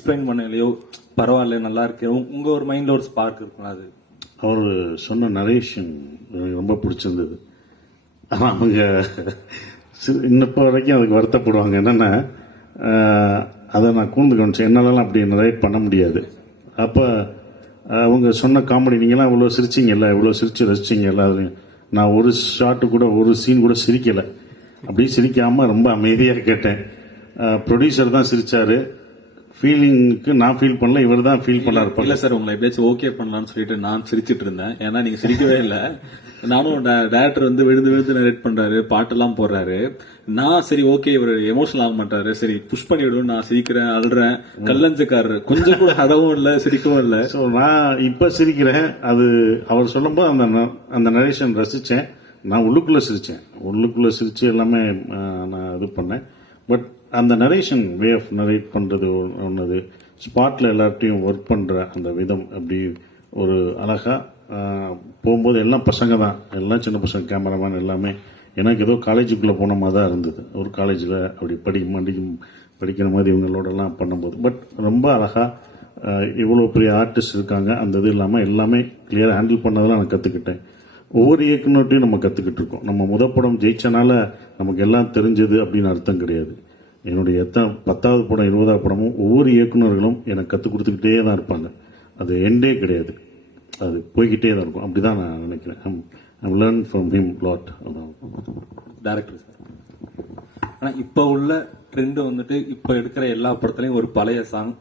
Explain பண்ணலையோ பரவாயில்ல நல்லா இருக்கு உங்க ஒரு மைண்ட்ல ஒரு ஸ்பார்க் இருக்கும் அது? அவர் சொன்ன நரேஷன் எனக்கு ரொம்ப பிடிச்சிருந்தது. ஆனால் அவங்க இன்னப்போ வரைக்கும் அதுக்கு வருத்தப்படுவாங்க. என்னென்னா அதை நான் கூர்ந்து கவனிச்சேன். என்னாலலாம் அப்படி நரேட் பண்ண முடியாது. அப்போ அவங்க சொன்ன காமெடி, நீங்களாம் இவ்வளோ சிரிச்சிங்கல்ல, இவ்வளோ சிரித்து ரசிச்சிங்கல்ல, அது நான் ஒரு ஷாட்டு கூட ஒரு சீன் கூட சிரிக்கலை. அப்படி சிரிக்காமல் ரொம்ப அமைதியாக கேட்டேன். ப்ரொடியூசர் தான் சிரிச்சாரு. ஃபீலிங்க்கு நான் ஃபீல் பண்ணல, இவர் தான் ஃபீல் பண்ணாரு. இல்ல சார், உங்களை எப்படியாச்சும் ஓகே பண்ணலாம்னு சொல்லிட்டு நான் சிரிச்சிட்டு இருந்தேன். ஏன்னா நீங்க சிரிக்கவே இல்லை. நானும் டேரக்டர் வந்து விழுந்து விழுந்து நரேட் பண்றாரு, பாட்டெல்லாம் போடுறாரு. நான் சரி ஓகே இவர் எமோஷனல் ஆக மாட்டாரு, சரி புஷ் பண்ணி விடுவோம். நான் சிரிக்கிறேன், அழுறேன், கல்லஞ்சக்காரரு, கொஞ்சம் கூட அடவும் இல்லை, சிரிக்கவும் இல்லை. ஸோ நான் இப்போ சிரிக்கிறேன். அது அவர் சொல்லும்போது அந்த நரேஷன் ரசித்தேன். நான் உள்ளுக்குள்ளே சிரித்து எல்லாமே நான் இது பண்ணேன். பட் அந்த நரேஷன் வே ஆஃப் நரேட் பண்ணுறது ஒன்றது, ஸ்பாட்டில் எல்லார்ட்டையும் ஒர்க் பண்ணுற அந்த விதம், அப்படி ஒரு அழகாக போகும்போது எல்லாம் பசங்க தான், எல்லாம் சின்ன பசங்க, கேமராமேன் எல்லாமே. எனக்கு ஏதோ காலேஜுக்குள்ளே போன மாதிரி தான் இருந்தது. ஒரு காலேஜில் அப்படி படிக்கிற மாதிரி இவங்களோடலாம் பண்ணும்போது. பட் ரொம்ப அழகாக இவ்வளோ பெரிய ஆர்டிஸ்ட் இருக்காங்க, அந்த இது இல்லாமல் எல்லாமே கிளியராக ஹேண்டில் பண்ணதெல்லாம் நான் கற்றுக்கிட்டேன். ஒவ்வொரு இயக்குனர்ட்டையும் நம்ம கற்றுக்கிட்டு இருக்கோம். நம்ம முதப்படம் ஜெயிச்சனால நமக்கு எல்லாம் தெரிஞ்சது அப்படின்னு அர்த்தம் கிடையாது. என்னுடைய 10வது படம் 20வது படமும் ஒவ்வொரு இயக்குநர்களும் எனக்கு கற்றுக் கொடுத்துக்கிட்டே தான் இருப்பாங்க. அது எண்டே கிடையாது, அது போய்கிட்டே தான் இருக்கும். அப்படி தான் நான் நினைக்கிறேன். I learn from him lot. Director sir, ஆனால் இப்போ உள்ள ட்ரெண்டு வந்துட்டு இப்போ எடுக்கிற எல்லா படத்துலையும் ஒரு பழைய சாங்,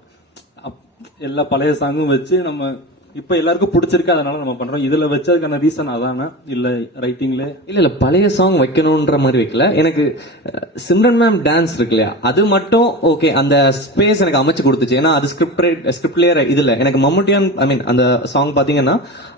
எல்லா பழைய சாங்கும் வச்சு நம்ம இப்ப எல்லாருக்கும் பிடிச்சிருக்கு, அதனால நம்ம பண்றோம். இதுல வச்சதுக்கான ரீசன் அதானா இல்ல ரைட்டிங்ல? இல்ல பழைய சாங் வைக்கணும்ன்ற மாதிரி வைக்கல. எனக்கு சிம்ரன் மேம் டான்ஸ் இருக்கு இல்லையா, அது மட்டும் ஓகே, அந்த ஸ்பேஸ் எனக்கு அமைச்சு கொடுத்துச்சு. ஏன்னா அது ஸ்கிரிப்ட்லயே இதுல எனக்கு மம்முட்டியான் அந்த சாங் பாத்தீங்கன்னா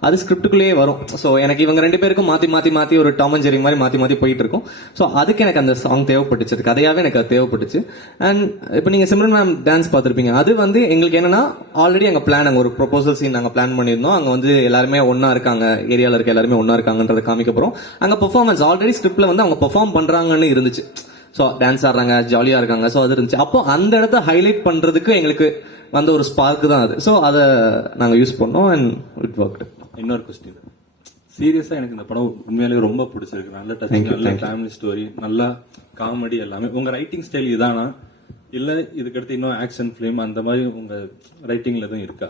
அது ஸ்கிரிப்டுக்குள்ளேயே வரும். ஸோ எனக்கு இவங்க 2 பேருக்கும் மாத்தி ஒரு டாம் அண்ட் ஜெர்ரி மாதிரி மாத்தி போயிட்டு இருக்கும். ஸோ அதுக்கு எனக்கு அந்த சாங் தேவைப்பட்டுச்சு, அது கதையாவே எனக்கு அது தேவைப்பட்டுச்சு. அண்ட் இப்போ நீங்க சிம்ரன் மேம் டான்ஸ் பார்த்திருப்பீங்க. அது வந்து எங்களுக்கு என்னன்னா ஆல்ரெடி அங்க பிளான், அங்க ஒரு ப்ரொபோசல் சீன் நாங்க பிளான் பண்ணியிருந்தோம். அங்க வந்து எல்லாருமே ஒன்னா இருக்காங்க, ஏரியால இருக்க எல்லாருமே ஒன்னா இருக்காங்கன்றத காமிக்க போறோம். அங்க பெர்ஃபார்மன்ஸ் ஆல்ரெடி ஸ்கிரிப்ட்ல வந்து அவங்க பெர்ஃபார்ம் பண்றாங்கன்னு இருந்துச்சு. ஸோ டான்ஸ் ஆடுறாங்க, ஜாலியா இருக்காங்க. ஸோ அது இருந்துச்சு. அப்போ அந்த இடத்த ஹைலைட் பண்றதுக்கு எங்களுக்கு வந்த ஒரு ஸ்பார்க் தான் அது. ஸோ அதை நாங்க யூஸ் பண்ணோம் அண்ட் இட் ஒர்க்ட். இன்னொரு கொஸ்டின், சீரியஸா எனக்கு இந்த படம் உண்மையிலேயே ரொம்ப பிடிச்சிருக்கு. நல்ல டச்சிங், நல்ல ஃபேமிலி ஸ்டோரி, நல்லா காமெடி, எல்லாமே. உங்க ரைட்டிங் ஸ்டைல் இதானா இல்ல இதுக்கடுத்து இன்னும் ஆக்ஷன் பிலிம் அந்த மாதிரி உங்க ரைட்டிங்ல எதுவும் இருக்கா?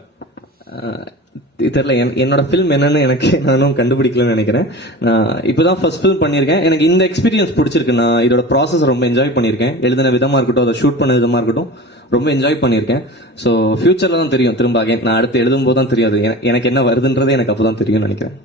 தெரியல, என்னோட ஃபில்ம் என்னன்னு எனக்கு நானும் கண்டுபிடிக்கலன்னு நினைக்கிறேன். நான் இப்பதான் ஃபர்ஸ்ட் ஃபில்ம் பண்ணியிருக்கேன். எனக்கு இந்த எக்ஸ்பீரியன்ஸ் பிடிச்சிருக்கு. நான் இதோட ப்ராசஸ் ரொம்ப என்ஜாய் பண்ணியிருக்கேன். எழுதின விதமா இருக்கட்டும், அதை ஷூட் பண்ண விதமா இருக்கட்டும், ரொம்ப என்ஜாய் பண்ணியிருக்கேன். ஸோ ஃபியூச்சர்ல தான் தெரியும். திரும்ப அகைன் நான் அடுத்து எழுதும் போது தான் தெரியாது எனக்கு என்ன வருதுன்றதே எனக்கு அப்போதான் தெரியும்னு நினைக்கிறேன்.